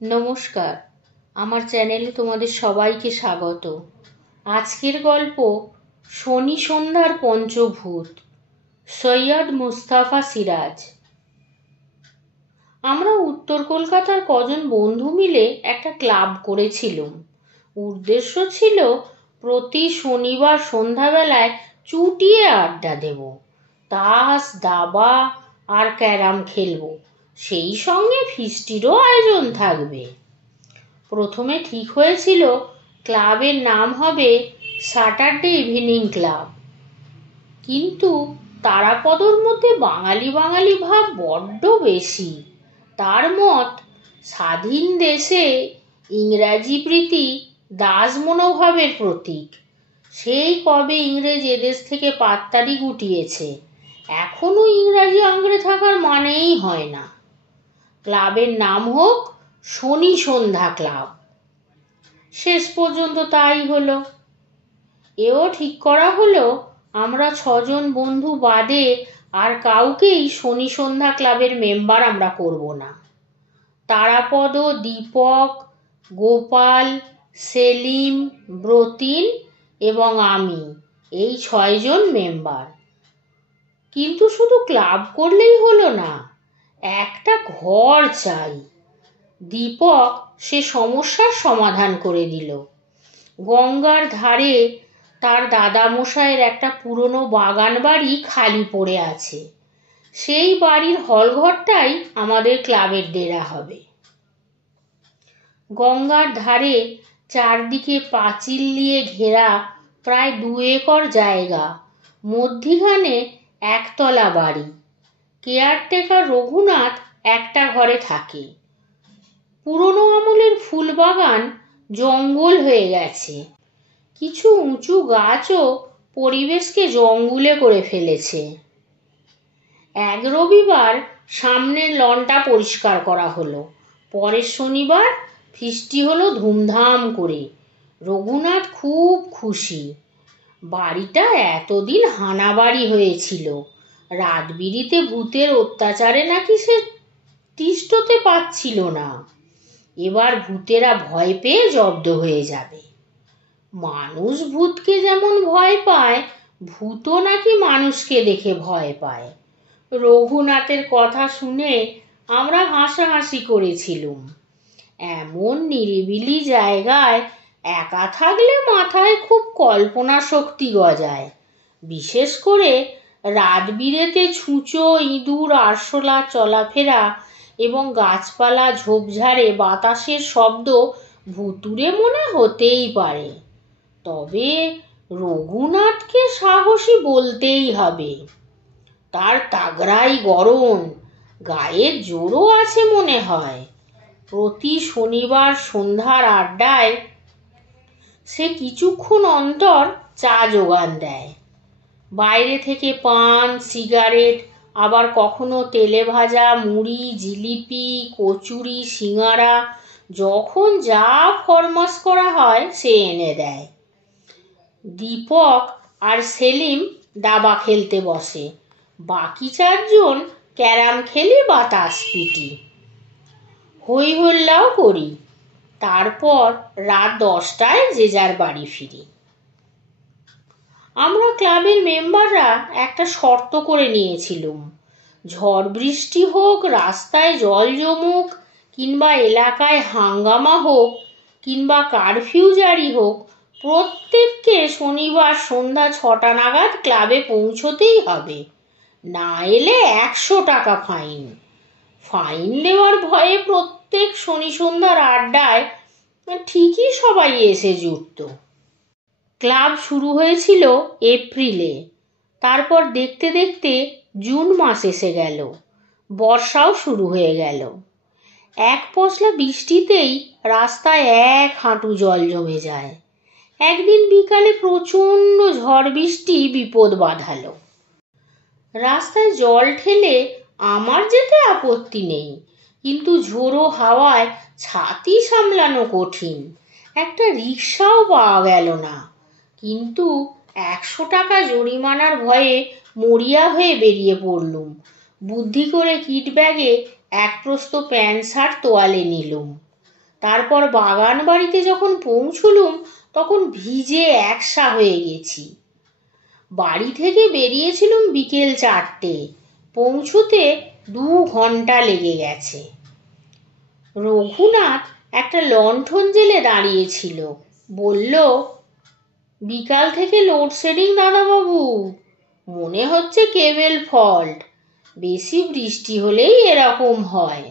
নমস্কার, আমার চ্যানেলে তোমাদের সবাইকে স্বাগত। আজকের গল্প শনি সন্ধ্যার পঞ্চভূত, সৈয়দ মুস্তাফা সিরাজ। আমরা উত্তর কলকাতার কজন বন্ধু মিলে একটা ক্লাব করেছিলাম। উদ্দেশ্য ছিল প্রতি শনিবার সন্ধ্যাবেলায় চুটিয়ে আড্ডা দেব, তাস, দাবা আর ক্যারাম খেলবো। সেই সঙ্গে ফিস্টিরও আয়োজন থাকবে। প্রথমে ঠিক হয়েছিল ক্লাবের নাম হবে স্যাটারডে ইভিনিং ক্লাব, কিন্তু তারাপদর মধ্যে বাঙালি বাঙালি ভাব বড্ড বেশি। তার মত, স্বাধীন দেশে ইংরাজি প্রীতি দাস মনোভাবের প্রতীক। সেই কবে ইংরেজ এদেশ থেকে পাততাড়ি গুটিয়েছে, এখনো ইংরাজি আঁকড়ে থাকার মানেই হয় না। ক্লাবের নাম হোক শনি সন্ধ্যা ক্লাব। শেষ পর্যন্ত তাই হলো। এও ঠিক করা হলো আমরা ছজন বন্ধু বাদে আর কাউকেই শনি সন্ধ্যা ক্লাবের মেম্বার আমরা করব না। তারাপদ, দীপক, গোপাল, সেলিম, ব্রতিন এবং আমি, এই 6 জন মেম্বার। কিন্তু শুধু ক্লাব করলেই হলো না, একটা ঘর চাই। দীপক সে সমস্যার সমাধান করে দিল। গঙ্গার ধারে তার দাদামশাইয়ের একটা পুরনো বাগান বাড়ি খালি পড়ে আছে। সেই বাড়ির হলঘরটাই আমাদের ক্লাবের ডেরা হবে। গঙ্গার ধারে চারদিকে পাঁচিল দিয়ে ঘেরা প্রায় 2 একর জায়গা, মধ্যিখানে একতলা বাড়ি। কেয়ারটেকার রঘুনাথ একটা ঘরে থাকে। পুরনো আমলের ফুল বাগান জঙ্গল হয়ে গেছে, কিছু উঁচু গাছও পরিবেশকে জঙ্গলে করে ফেলেছে। এক রবিবার সামনের লনটা পরিষ্কার করা হলো। পরের শনিবার ফিস্টি হলো ধুমধাম করে। রঘুনাথ খুব খুশি। বাড়িটা এতদিন হানাবাড়ি হয়েছিল, রাত বিরিতে ভূতের অত্যাচারে নাকি সে তিষ্ঠতে পারছিল না। এবার ভূতেরা ভয় পেয়ে জব্দ হয়ে যাবে। মানুষ ভূতকে যেমন ভয় পায়, ভূতও নাকি মানুষকে দেখে ভয় পায়। রঘুনাথের কথা শুনে আমরা হাসাহাসি করেছিলুম। এমন নিরিবিলি জায়গায় একা থাকলে মাথায় খুব কল্পনা শক্তি গজায়। বিশেষ করে রাত বিরেতে ছুঁচো, ইঁদুর, আরশোলা চলাফেরা এবং গাছপালা ঝোপঝাড়ে বাতাসের শব্দ ভুতুড়ে মনে হতেই পারে। তবে রঘুনাথকে সাহসী বলতেই হবে। তার তাগড়াই গড়ন, গায়ের জোরও আছে মনে হয়। প্রতি শনিবার সন্ধ্যার আড্ডায় সে কিছুক্ষণ অন্তর চা যোগান দেয়। বাইরে থেকে পান, সিগারেট, আবার কখনো তেলে ভাজা মুড়ি, জিলিপি, কচুরি, সিঙাড়া, যখন যা ফরমাস করা হয় সে এনে দেয়। দীপক আর সেলিম দাবা খেলতে বসে, বাকি 4 জন ক্যারাম খেলি বা তাস পিটি। হই হল্লাও করি। তারপর রাত 10টায় যে যার বাড়ি ফিরি। আমরা ক্লাবের মেম্বাররা একটা শর্ত করে নিয়েছিলাম, ঝড় বৃষ্টি হোক, রাস্তায় জল জমুক, কিংবা এলাকায় হাঙ্গামা হোক, কিংবা কারফিউ জারি হোক, প্রত্যেককে শনিবার সন্ধ্যা 6টা নাগাদ ক্লাবে পৌঁছতেই হবে। না এলে 100 টাকা ফাইন। ফাইন দেওয়ার ভয়ে প্রত্যেক শনি সন্ধ্যার আড্ডায় ঠিকই সবাই এসে জুটত। ক্লাব শুরু হয়েছিল এপ্রিলে। তারপর দেখতে দেখতে জুন মাস এসে গেল, বর্ষাও শুরু হয়ে গেল। এক পশলা বৃষ্টিতেই রাস্তায় 1 হাঁটু জল জমে যায়। একদিন বিকালে প্রচণ্ড ঝড় বৃষ্টি বিপদ বাঁধালো। রাস্তায় জল ঠেলে আমার যেতে আপত্তি নেই, কিন্তু ঝোড়ো হাওয়ায় ছাতি সামলানো কঠিন। একটা রিক্সাও পাওয়া গেল না, কিন্তু 100 টাকা জরিমানার ভয়ে মরিয়া হয়ে বেরিয়ে পড়লুম। বুদ্ধি করে কিট ব্যাগে 1 প্রস্ত প্যান্ট শার্ট তোয়ালে নিলুম। তারপর বাগান বাড়িতে যখন পৌঁছলুম তখন ভিজে একসা হয়ে গেছি। বাড়ি থেকে বেরিয়েছিলুম বিকেল 4টে, পৌঁছতে 2 ঘন্টা লেগে গেছে। রঘুনাথ একটা লণ্ঠন জেলে দাঁড়িয়েছিল, বলল, বিকাল থেকে লোডশেডিং দাদাবাবু, মনে হচ্ছে কেবল ফল্ট, বেশি বৃষ্টি হলেই এরকম হয়,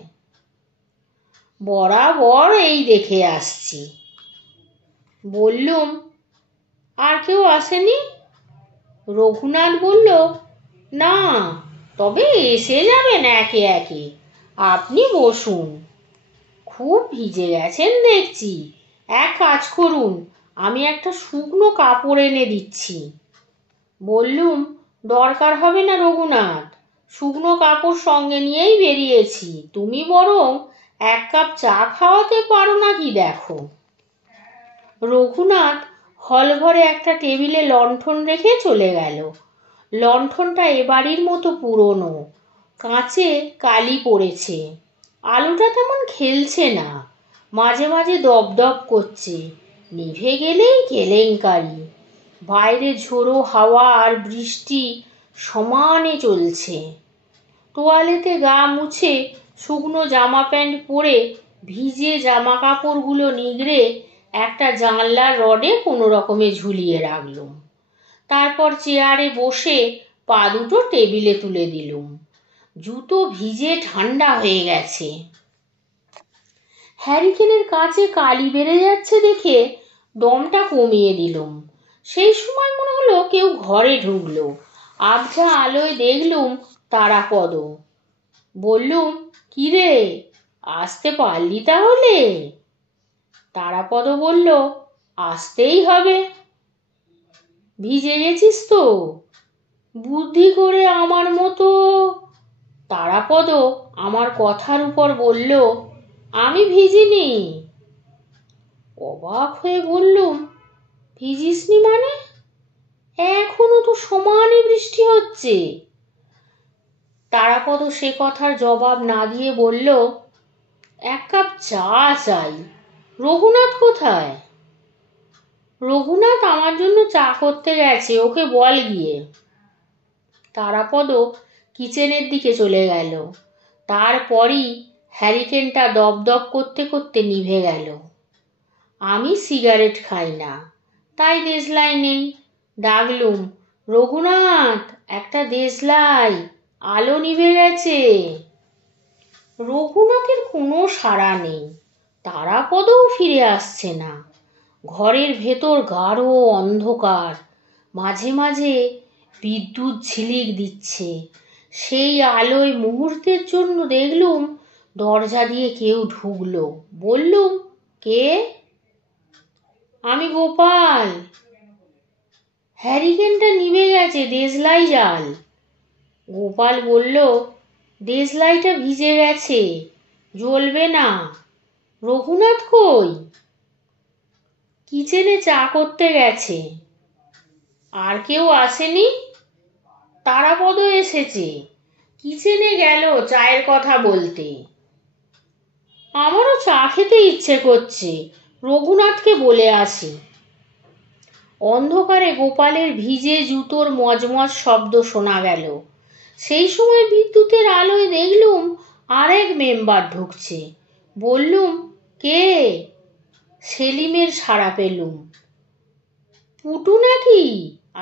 বরাবর এই দেখে আসছি। বললুম, আর কেউ আসেনি? রঘুনাথ বলল, না, তবে এসে যাবেন একে একে, আপনি বসুন। খুব ভিজে গেছেন দেখছি, এক কাজ করুন, আমি একটা শুকনো কাপড় এনে দিচ্ছি। বললুম, দরকার হবে না রঘুনাথ, শুকনো কাপড় সঙ্গে নিয়েই বেরিয়েছি, তুমি বরং 1 কাপ চা খাওয়াতে পারো নাকি দেখো। রঘুনাথ হলঘরে একটা টেবিলে লণ্ঠন রেখে চলে গেল। লণ্ঠনটা এ বাড়ির মতো পুরনো, কাঁচে কালি পড়েছে, আলোটা তেমন খেলছে না, মাঝে মাঝে দপদপ করছে, নিভে গেলেই কেলেঙ্কারি। বাইরে ঝোড়ো হাওয়া আর বৃষ্টি সমানে চলছে। তোয়ালেতে গা মুছে শুকনো জামা প্যান্ট পরে ভিজে জামা কাপড়গুলো নিগড়ে একটা জানলার রডে কোনো রকমে ঝুলিয়ে রাখলুম। তারপর চেয়ারে বসে পা দুটো টেবিলে তুলে দিলুম। জুতো ভিজে ঠান্ডা হয়ে গেছে। হ্যারিকেনের কাছে কালি বেড়ে যাচ্ছে দেখে দমটা কমিয়ে দিলুম। সেই সময় মনে হলো কেউ ঘরে ঢুকলো। আবঝা আলোয় দেখলুম তারাপদ। বললুম, কিরে, আসতে পারলি তাহলে? তারাপদ বলল, আসতেই হবে। ভিজে গেছিস তো? বুদ্ধি করে আমার মতো। তারাপদ আমার কথার উপর বলল, আমি ভিজিনি। অবাক হয়ে বললুম, ভিজিসনি মানে? এখনো তো সমানই বৃষ্টি হচ্ছে। তারাপদ সে কথার জবাব না দিয়ে বলল, 1 কাপ চা চাই, রঘুনাথ কোথায়? রঘুনাথ আমার জন্য চা করতে গেছে, ওকে বল গিয়ে। তারাপদ কিচেনের দিকে চলে গেল। তারপরই হ্যারিকেনটা দপদপ করতে করতে নিভে গেল। আমি সিগারেট খাই না, তাই দেশলাই নেই। ডাকলুম, রঘুনাথ, একটা দেশলাই, আলো নিভে গেছে। রঘুনাথের কোনো সাড়া নেই, তারাপদও ফিরে আসছে না। ঘরের ভেতর গাঢ় অন্ধকার, মাঝে মাঝে বিদ্যুৎ ঝিলিক দিচ্ছে। সেই আলোয় মুহূর্তের জন্য দেখলুম দরজা দিয়ে কেউ ঢুকলো। বললুম, কে? আমি গোপাল। হ্যারিকেনটা নিভে গেছে, দেশলাই জ্বাল। গোপাল বলল, দেশলাইটা ভিজে গেছে, জ্বলবে না। রঘুনাথ কই? কিচেনে চা করতে গেছে। আর কেউ আসেনি? তারাপদ এসেছে, কিচেনে গেল চায়ের কথা বলতে। আমারও চা খেতে ইচ্ছে করছে, রঘুনাথকে বলে আসি। অন্ধকারে গোপালের ভিজে জুতোর মজমজ শব্দ শোনা গেল। সেই সময় বিদ্যুতের আলোয় দেখলুম আরেক মেম্বার ঢুকছে। বললুম, কে? সেলিমের সাড়া পেলুম। পুটু নাকি?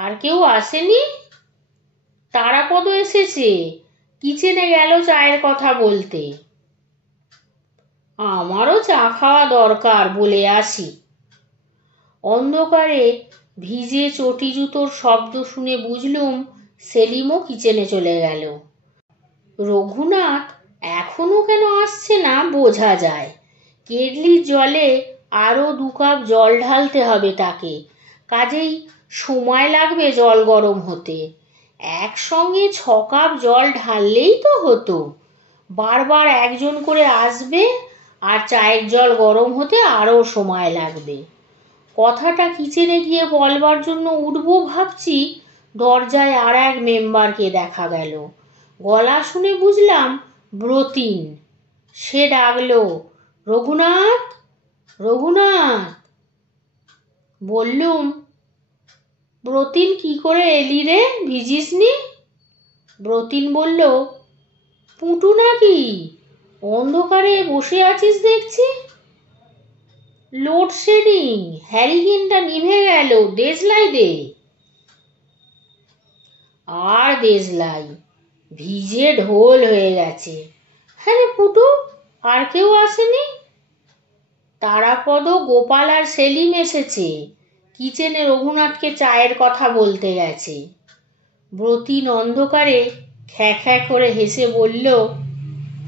আর কেউ আসেনি? তারাপদ এসেছে, কিচেনে গেল চায়ের কথা বলতে। আমারও চা খাওয়া দরকার, বলে আসি। অন্ধকারে ভিজে চটি জুতোর শব্দ শুনে বুঝলুম সেলিমও কিচেনে চলে গেল। রঘুনাথ এখনো কেন আসছে না বোঝা যায়। কেটলির জলে আরো 2 কাপ জল ঢালতে হবে তাকে, কাজেই সময় লাগবে জল গরম হতে। একসঙ্গে 6 কাপ জল ঢাললেই তো হতো। বারবার একজন করে আসবে, আর চায়ের জল গরম হতে আরো সময় লাগবে। কথাটা কিচেনে গিয়ে বলবার জন্য উঠবো ভাবছি, দরজায় আর এক মেম্বারকে দেখা গেল। গলা শুনে বুঝলাম ব্রতিন। সে ডাকলো, রঘুনাথ, রঘুনাথ, বললুম, ব্রতিন কি করে এলি রে, ভিজিসনি? ব্রতিন বলল, পুটু নাকি, অন্ধকারে বসে আছিস দেখছি। লোডশেডিং, হ্যারিকেনটা নিভে গেল, দেশলাই দে। আর দেশলাই, ভিজে ঢোল হয়ে গেছে। হ্যাঁ রে পুটু, আর কেউ আসেনি? তারাপদ, গোপাল আর সেলিম এসেছে, কিচেনে রঘুনাথকে চায়ের কথা বলতে গেছে। ব্রতিন অন্ধকারে খ্যাঁ খ্যাঁ করে হেসে বলল,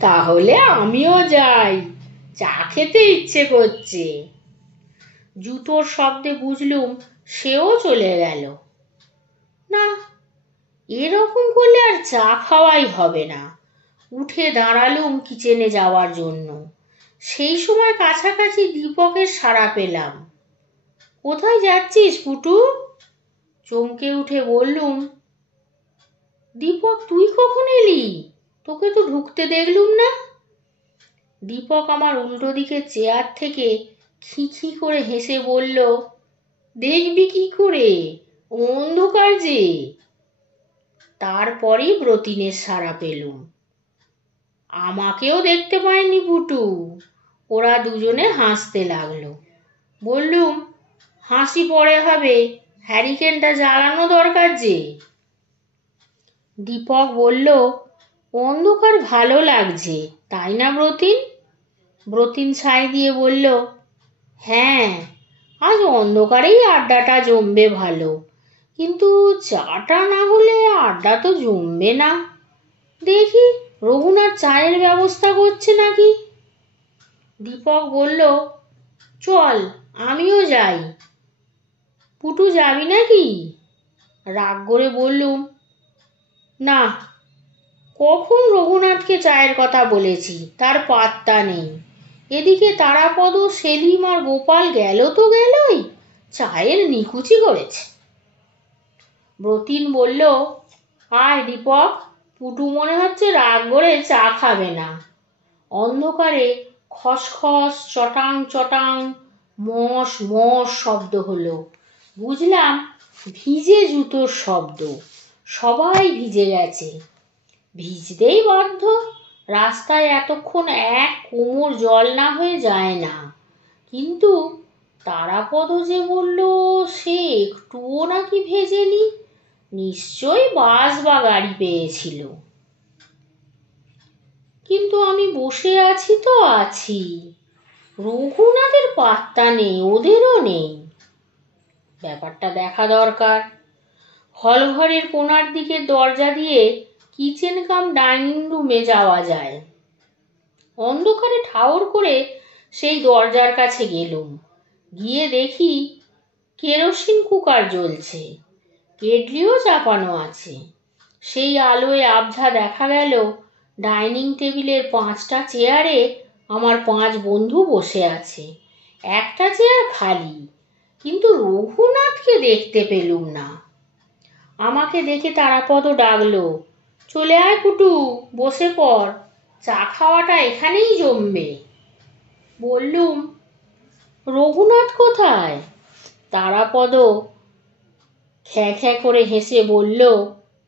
তাহলে আমিও যাই, চা খেতে ইচ্ছে করছে। জুতোর শব্দে বুঝলুম সেও চলে গেল। না, এরকম করলে আর চা খাওয়াই হবে না। উঠে দাঁড়ালুম কিচেনে যাওয়ার জন্য। সেই সময় কাছাকাছি দীপকের সাড়া পেলাম। কোথায় যাচ্ছিস পুটু? চমকে উঠে বললুম, দীপক, তুই কখন এলি? তোকে তো ঢুকতে দেখলুম না। দীপক আমার উল্টো দিকে চেয়ার থেকে খিখি করে হেসে বলল, দেখবি কি করে, অন্ধকার যে। তারপরই ব্রতিনের সাড়া পেলুম। আমাকেও দেখতে পায়নি পুটু। ওরা দুজনে হাসতে লাগলো। বললুম, হাসি পরে হবে, হ্যারিকেনটা জ্বালানো দরকার যে। দীপক বলল, অন্ধকার ভালো লাগছে, তাই না ব্রতিন? ব্রতিন ছাই দিয়ে বলল, হ্যাঁ, আজ অন্ধকারেই আড্ডাটা জমবে ভালো, কিন্তু চাটা না হলে আড্ডা তো জমবে না। দেখি রঘুনাথ চায়ের ব্যবস্থা করছে নাকি। দীপক বলল, চল, আমিও যাই। পুটু, যাবি নাকি? রাগ করে বললুম, না, কখন রঘুনাথকে চায়ের কথা বলেছি, তার পাত্তা নেই। এদিকে তারাপদ, সেলিম আর গোপাল গেল তো গেলই, চায়ের নিকুচি করেছে। ব্রতিন বলল, আয় দীপক, পুটু মনে হচ্ছে রাগ করে চা খাবে না। অন্ধকারে খসখস চটাং চটাং মস মস শব্দ হলো। বুঝলাম ভিজে জুতোর শব্দ। সবাই ভিজে গেছে, ভিজতেই বাধ্য। রাস্তায় এতক্ষণ এক কোমর জল না হয়ে যায় না। কিন্তু তারাপদ যে বলল সে একটুও নাকি ভেজেনি, নিশ্চয়ই বাস বা গাড়ি পেয়েছিল। কিন্তু আমি বসে আছি তো আছি, রঘুনাথের পাত্তা নেই, ওদেরও নেই। ব্যাপারটা দেখা দরকার। হলঘরের কোণার দিকে দরজা দিয়ে কিচেন কাম ডাইনিং রুমে যাওয়া যায়। অন্ধকারে ঠাউর করে সেই দরজার কাছে গেলুম। গিয়ে দেখি কেরোসিন কুকার জ্বলছে, কেটলিও চাপানো আছে। সেই আলোয় আবঝা দেখা গেল ডাইনিং টেবিলের 5টা চেয়ারে আমার 5 বন্ধু বসে আছে। একটা চেয়ার খালি, কিন্তু রঘুনাথকে দেখতে পেলুম না। আমাকে দেখে তারাপদ ডাকলো, চলে আয় পুটু, বসে পড়, চা খাওয়াটা এখানেই জমবে। বললুম, রঘুনাথ কোথায়? তারাপদ খ্যাঁ খ্যাঁ করে হেসে বলল,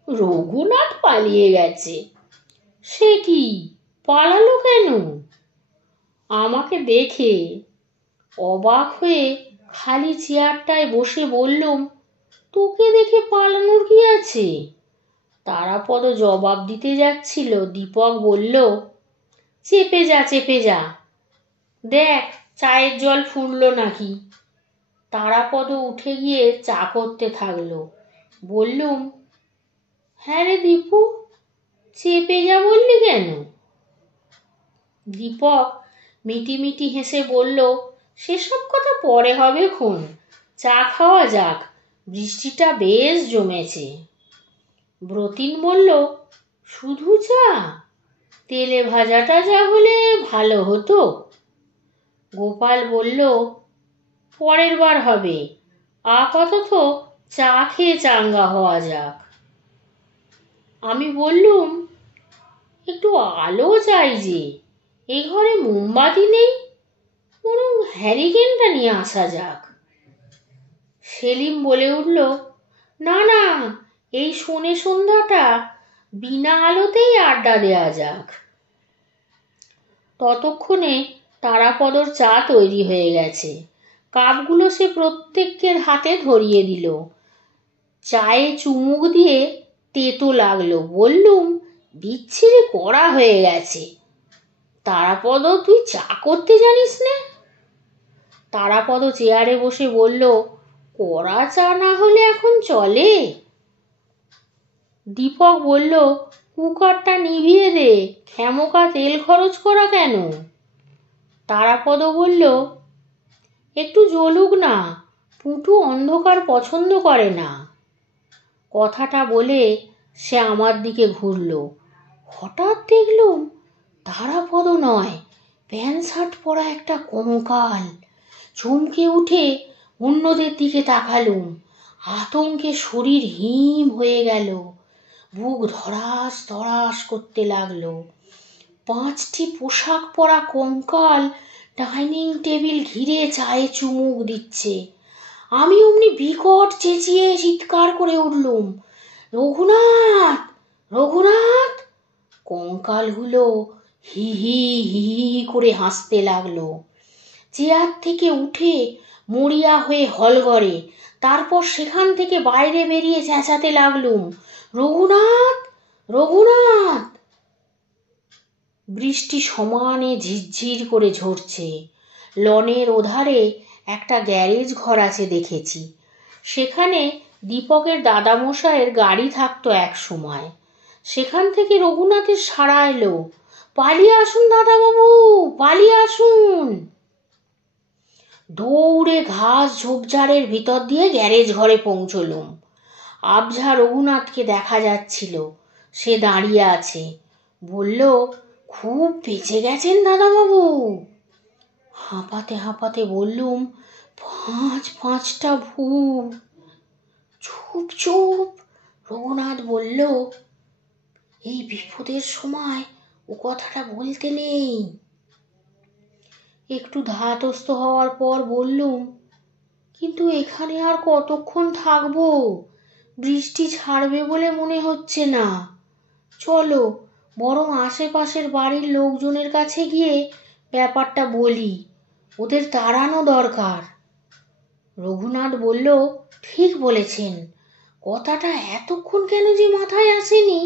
রঘুনাথ পালিয়ে গেছে। সে কি, পালালো কেন? আমাকে দেখে অবাক হয়ে খালি চেয়ারটায় বসে বললুম, তোকে দেখে পালানোর কি আছে? তারাপদ জবাব দিতে যাচ্ছিল, দীপক বলল, চেপে যা, চেপে যা, দেখ চায়ের জল ফুরলো নাকি। তারাপদ উঠে গিয়ে চা করতে থাকলো। বললুম, হ্যাঁ রে দীপু, চেপে যা বললি কেন? দীপক মিটিমিটি হেসে বলল, সেসব কথা পরে হবে খন, চা খাওয়া যাক, বৃষ্টিটা বেশ জমেছে। ব্রতিন বলল, শুধু চা? তেলে ভাজাটা যা হলে ভালো হতো। গোপাল বলল, পরের বার হবে, আপাতত চা খেয়ে চাঙ্গা হওয়া যাক। আমি বললুম, একটু আলো চাই যে, এ ঘরে মোমবাতি নেই, বরং হ্যারিকেনটা নিয়ে আসা যাক। সেলিম বলে উঠল, না না, এই শোনে সন্ধ্যাটা বিনা আলোতেই আড্ডা দেয়া যাক। ততক্ষণে তারাপদর চা তৈরি হয়ে গেছে। কাপগুলো সে প্রত্যেকের হাতে ধরিয়ে দিল। চায়ে চুমুক দিয়ে তেতো লাগলো। বললুম, বিচ্ছিরি কড়া হয়ে গেছে। তারাপদ, তুই চা করতে জানিস নে? তারাপদ চেয়ারে বসে বলল, কড়া চা না হলে এখন চলে? দীপক বলল, কুকারটা নিভিয়ে দে, খেমকা তেল খরচ করা কেন? তারাপদ বলল, একটু জ্বলুক না, পুটু অন্ধকার পছন্দ করে না। কথাটা বলে সে আমার দিকে ঘুরল। হঠাৎ দেখলুম তারাপদ নয়, প্যান্ট শার্ট পরা একটা কঙ্কাল। চমকে উঠে অন্যদের দিকে তাকালুম। আতঙ্কে শরীর হিম হয়ে গেল, বুক ধড়াস ধড়াস করতে লাগলো। 5টি পোশাক পরা কঙ্কাল ডাইনিং টেবিল ঘিরে চায়ে চুমুক দিচ্ছে। আমি অমনি বিকট চেঁচিয়ে চিৎকার করে উঠলুম, রঘুনাথ, রঘুনাথ! কঙ্কালগুলো হি হি হি করে হাসতে লাগলো। চেয়ার থেকে উঠে মরিয়া হয়ে হলঘরে, তারপর সেখান থেকে বাইরে বেরিয়ে চেঁচাতে লাগলুম, রঘুনাথ, রঘুনাথ! বৃষ্টি সমানে ঝিরঝির করে ঝরছে। লনের ওধারে একটা গ্যারেজ ঘর আছে দেখেছি। সেখানে দীপকের দাদামশাইয়ের গাড়ি থাকতো এক সময়। সেখান থেকে রঘুনাথের সাড়া এলো, পালিয়ে আসুন দাদাবাবু, পালিয়ে আসুন। দৌড়ে ঘাস ঝোপঝাড়ের ভিতর দিয়ে গ্যারেজ ঘরে পৌঁছলুম। আবঝা রঘুনাথকে দেখা যাচ্ছিল, সে দাঁড়িয়ে আছে। বলল, খুব বেঁচে গেছেন দাদাবাবু। হাঁপাতে হাঁপাতে বললুম, 5টা ভূত। চুপ চুপ, রঘুনাথ বলল, এই বিপদের সময় ও কথাটা বলতে নেই। একটু ধাতস্থ হওয়ার পর বললুম, কিন্তু এখানে আর কতক্ষণ থাকবো? বৃষ্টি ছাড়বে বলে মনে হচ্ছে না। চলো বরং আশেপাশের বাড়ির লোকজনের কাছে গিয়ে ব্যাপারটা বলি, ওদের তাড়ানো দরকার। রঘুনাথ বলল, ঠিক বলেছেন, কথাটা এতক্ষণ কেন যে মাথায় আসেনি।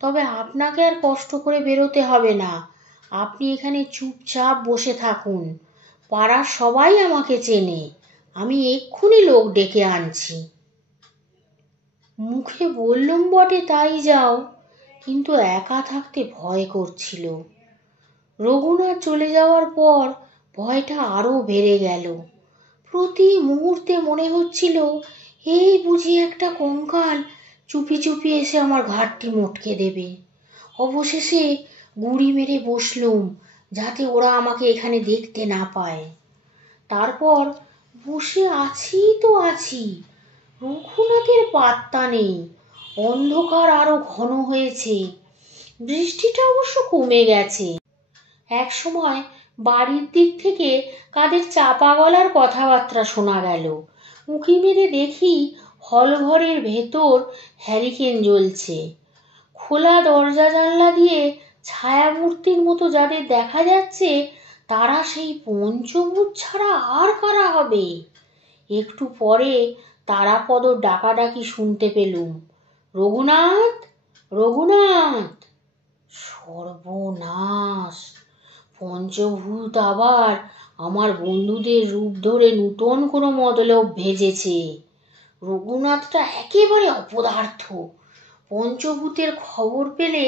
তবে আপনাকে আর কষ্ট করে বেরোতে হবে না, আপনি এখানে চুপচাপ বসে থাকুন। পাড়ার সবাই আমাকে চেনে, আমি এক্ষুনি লোক ডেকে আনছি। মুখে বললুম বটে তাই যাও, কিন্তু একা থাকতে ভয় করছিল। রঘুনাথ চলে যাওয়ার পর ভয়টা আরো বেড়ে গেল। প্রতি মুহূর্তে মনে হচ্ছিল, এই বুঝি একটা কঙ্কাল চুপি চুপি এসে আমার ঘাড়টি মটকে দেবে। অবশেষে গুঁড়ি মেরে বসলুম, যাতে ওরা আমাকে এখানে দেখতে না পায়। তারপর বসে আছি তো আছি, রঘুনাথের পাত্তা নেই। অন্ধকার আরো ঘন হয়েছে, বৃষ্টিটা অবশ্য কমে গেছে। এক সময় বাড়ির দিক থেকে কাদের চাপা গলার কথাবার্তা শোনা গেল। উঁকি মেরে দেখি হলঘরের ভেতর হ্যারিকেন জ্বলছে। খোলা দরজা জানলা দিয়ে ছায়ামূর্তির মতো যাদের দেখা যাচ্ছে, তারা সেই পঞ্চভূত ছাড়া আর কারা হবে? একটু পরে তারাপদ ডাকাডাকি শুনতে পেলুম, রঘুনাথ, রঘুনাথ! সর্বনাশ! পঞ্চভূত আবার আমার বন্ধুদের রূপ ধরে নূতন কোনো মতলব ভেজেছে। রঘুনাথটা একেবারে অপদার্থ। পঞ্চভূতের খবর পেলে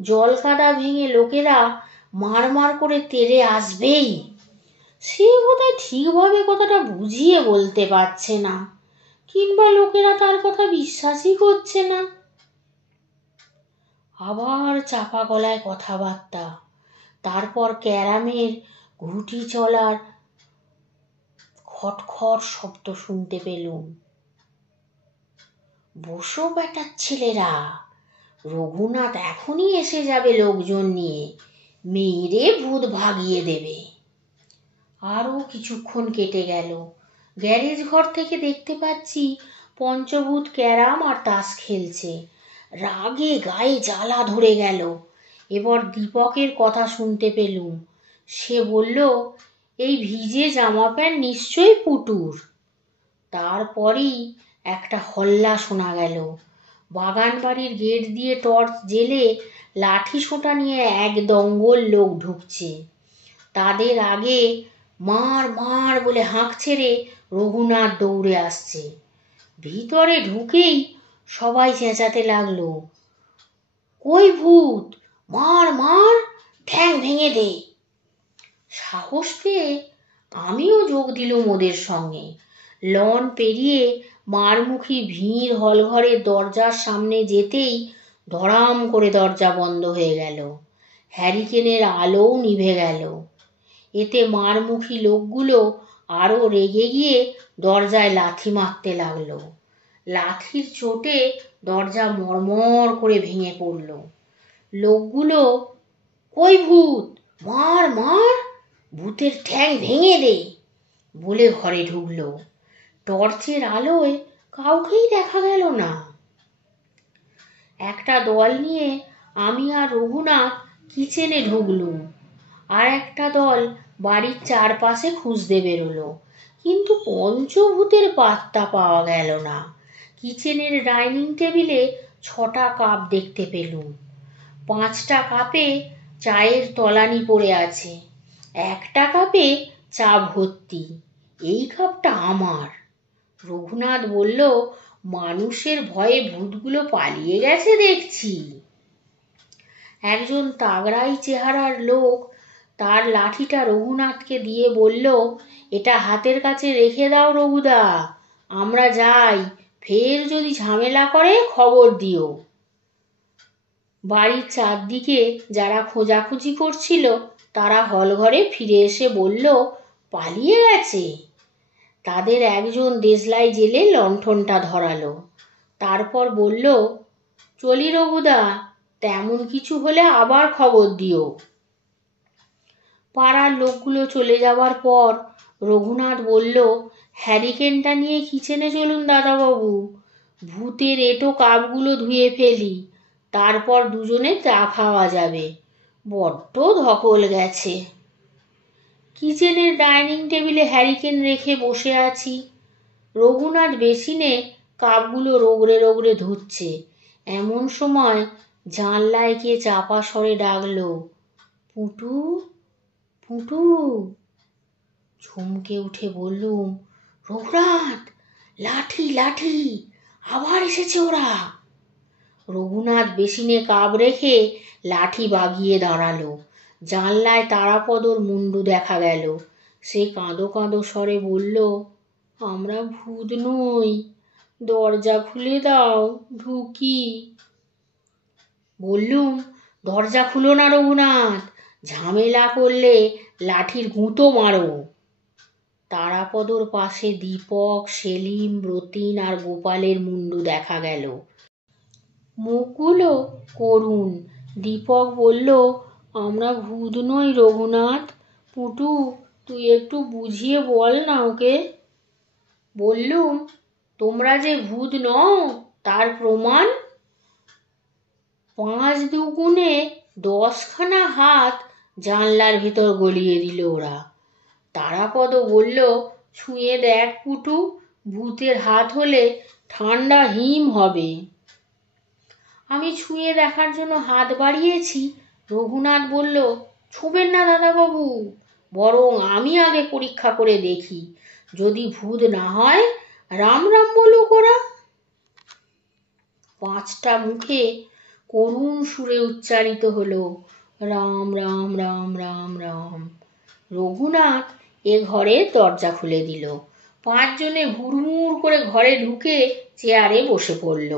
জলকাদা ভেঙে লোকেরা মার মার করে তেড়ে আসবেই। সে বোধহয় ঠিকভাবে কথাটা বুঝিয়ে বলতে পারছে না, কিংবা লোকেরা তার কথা বিশ্বাসই করছে না। আবার চাপা গলায় কথাবার্তা, তারপর ক্যারামের ঘুঁটি চলার খটখট শব্দ শুনতে পেলুম। বসো বেটার ছেলেরা, রঘুনাথ এখনই এসে যাবে লোকজন নিয়ে, মেয়েরে ভূত ভাগিয়ে দেবে। আরও কিছুক্ষণ কেটে গেল। গ্যারেজ ঘর থেকে দেখতে পাচ্ছি পঞ্চভূত ক্যারাম আর তাস খেলছে। রাগে গায়ে জ্বালা ধরে গেল। এবার দীপকের কথা শুনতে পেলুম। সে বলল, এই ভিজে জামা প্যান্ট নিশ্চয়ই পুটুর। তারপরই একটা হল্লা শোনা গেল। বাগান বাড়ির গেট দিয়ে টর্চ জেলে লাঠি সোঁটা নিয়ে এক দঙ্গল লোক ঢুকছে। তাদের আগে মার মার বলে হাঁক ছেড়ে রঘুনাথ দৌড়ে আসছে। ভিতরে ঢুকেই সবাই চেঁচাতে লাগলো, কই ভূত, মার মার, ঠ্যাং ভেঙে দে। সাহস পেয়ে আমিও যোগ দিলুম ওদের সঙ্গে। লন পেরিয়ে মারমুখী ভিড় হলঘরের দরজার সামনে যেতেই ধড়াম করে দরজা বন্ধ হয়ে গেল। হ্যারিকেনের আলোও নিভে গেল। এতে মারমুখী লোকগুলো আরো রেগে গিয়ে দরজায় লাথি মারতে লাগলো। লাঠির চোটে দরজা মরমর করে ভেঙে পড়ল। লোকগুলো, কই ভূত, মার মার, ভূতের ঠ্যাং ভেঙে দে বলে ঘরে ঢুকলো। টর্চের আলোয় কাউকেই দেখা গেল না। একটা দল নিয়ে আমি আর রঘুনাথ কিচেনে ঢুকলুম। আর একটা দল বাড়ির চারপাশে খুঁজতে বেরোলো, কিন্তু পঞ্চভূতের পাত্তা পাওয়া গেল না। কিচেনের ডাইনিং টেবিলে 6টা কাপ দেখতে পেলুম। 5টা কাপে চায়ের তলানি পড়ে আছে। একটা কাপে চা ভর্তি। এই কাপটা আমার। রঘুনাথ বলল, মানুষের ভয়ে ভূতগুলো পালিয়ে গেছে দেখছি। একজন তাগড়াই চেহারার লোক তার লাঠিটা রঘুনাথকে দিয়ে বলল, এটা হাতের কাছে রেখে দাও রঘুদা, আমরা যাই, ফের যদি ঝামেলা করে খবর দিও। বাড়ির চারদিকে যারা খোঁজাখুঁজি করছিল তারা হলঘরে ফিরে এসে বলল, পালিয়ে গেছে। তাদের একজন দেশলাই জেলে লণ্ঠনটা ধরালো। তারপর বলল, চলি রঘুদা, তেমন কিছু হলে আবার খবর দিও। পাড়ার লোকগুলো চলে যাওয়ার পর রঘুনাথ বলল, হ্যারিকেনটা নিয়ে কিচেনে চলুন দাদাবাবু, ভূতের এঁটো কাপগুলো ধুয়ে ফেলি, তারপর দুজনে চা খাওয়া যাবে, বড্ড ধকল গেছে। কিচেনের ডাইনিং টেবিলে হ্যারিকেন রেখে বসে আছি। রঘুনাথ বেসিনে কাপগুলো রগড়ে রগড়ে ধুচ্ছে। এমন সময় জানলায় কে চাপা স্বরে ডাকলো, পুটু, পুটু। চমকে উঠে বললুম, রঘুনাথ, লাঠি লাঠি, আবার এসেছে ওরা। রঘুনাথ বেসিনে কাপ রেখে লাঠি বাগিয়ে দাঁড়ালো। জানলায় তারাপদর মুন্ডু দেখা গেল। সে কাঁদো কাঁদো স্বরে বলল, আমরা ভূত নই, দরজা খুলে দাও, ঢুকি। বললুম, দরজা খুলো না রঘুনাথ, ঝামেলা করলে লাঠির গুঁতো মারো। তারাপদর পাশে দীপক, সেলিম, রতিন আর গোপালের মুন্ডু দেখা গেল। মুখগুলো করুণ। দীপক বলল, আমরা ভূত নই রঘুনাথ, পুটু তুই একটু বুঝিয়ে বল না ওকে। বললুম, তোমরা যে ভূত নও তার প্রমাণ। 5 দুগুণে 10খানা হাত জানলার ভেতর গলিয়ে দিল ওরা। তারাপদ বলল, ছুঁয়ে দেখ পুটু, ভূতের হাত হলে ঠান্ডা হিম হবে। আমি ছুঁয়ে দেখার জন্য হাত বাড়িয়েছি। রঘুনাথ বলল, ছুঁবেন না দাদাবাবু, বরং আমি আগে পরীক্ষা করে দেখি, যদি ভূত না হয় রাম রাম বলুক ওরা। 5টা মুখে করুণ সুরে উচ্চারিত হলো, রাম রাম রাম রাম রাম। রঘুনাথ এ ঘরের দরজা খুলে দিল। 5 জনে হুড়মুড় করে ঘরে ঢুকে চেয়ারে বসে পড়ল।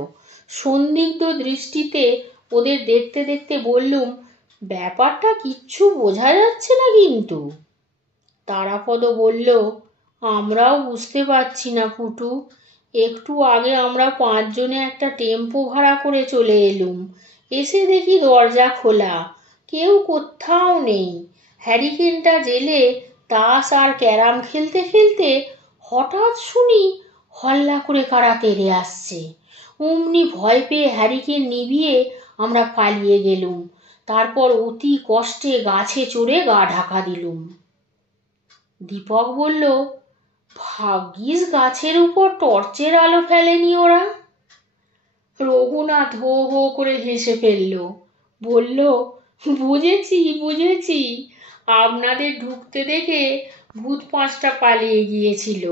সন্দিগ্ধ দৃষ্টিতে ওদের দেখতে দেখতে বললুম, ব্যাপারটা কিচ্ছু বোঝা যাচ্ছে না কিন্তু। তারাপদ বলল, আমরাও বুঝতে পারছি না পুটু, একটু আগে আমরা 5 জনে একটা টেম্পো ভাড়া করে চলে এলুম, এসে দেখি দরজা খোলা, কেউ কোথাও নেই। হ্যারিকেনটা জেলে তাস আর ক্যারাম খেলতে খেলতে হঠাৎ শুনি হল্লা করে কারা তেড়ে আসছে। অমনি ভয় পেয়ে হ্যারিকেন নিভিয়ে আমরা পালিয়ে গেলুম। তারপর অতি কষ্টে গাছে চড়ে গা ঢাকা দিলুম। দীপক বলল, ভাগ্যিস গাছের উপর টর্চের আলো ফেলেনি ওরা। রঘুনাথ হো হো করে হেসে ফেলল, বলল, বুঝেছি বুঝেছি, আপনাদের ঢুকতে দেখে ভূত পাঁচটা পালিয়ে গিয়েছিল।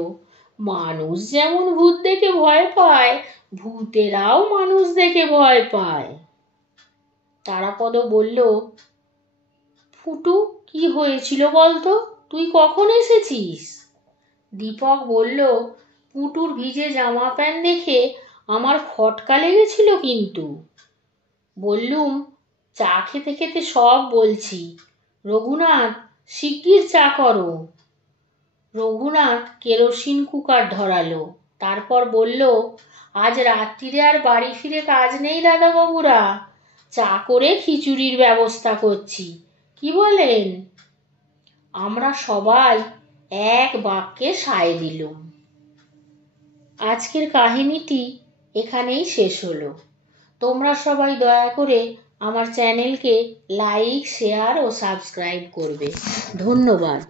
মানুষ যেমন ভূত দেখে ভয় পায়, ভূতেরাও মানুষ দেখে ভয় পায়। তারাপদ বলল, ফুটু, কি হয়েছিল বলতো, তুই কখন এসেছিস? দীপক বলল, পুটুর ভিজে জামা প্যান্ট দেখে আমার খটকা লেগেছিল কিন্তু। বললুম, চা খেতে খেতে সব বলছি। রঘুনাথ, শিগগির চা করো। রঘুনাথ কেরোসিন কুকার ধরালো, তারপর বলল, আজ রাত্রিরে আর বাড়ি ফিরে কাজ নেই দাদাবাবুরা, চা করে খিচুড়ির ব্যবস্থা করছি, কি বলেন? আমরা সবাই এক বাক্যে সায় দিলুম। আজকের কাহিনীটি এখানেই শেষ হলো। তোমরা সবাই দয়া করে আমার চ্যানেলকে লাইক, শেয়ার ও সাবস্ক্রাইব করবে। ধন্যবাদ।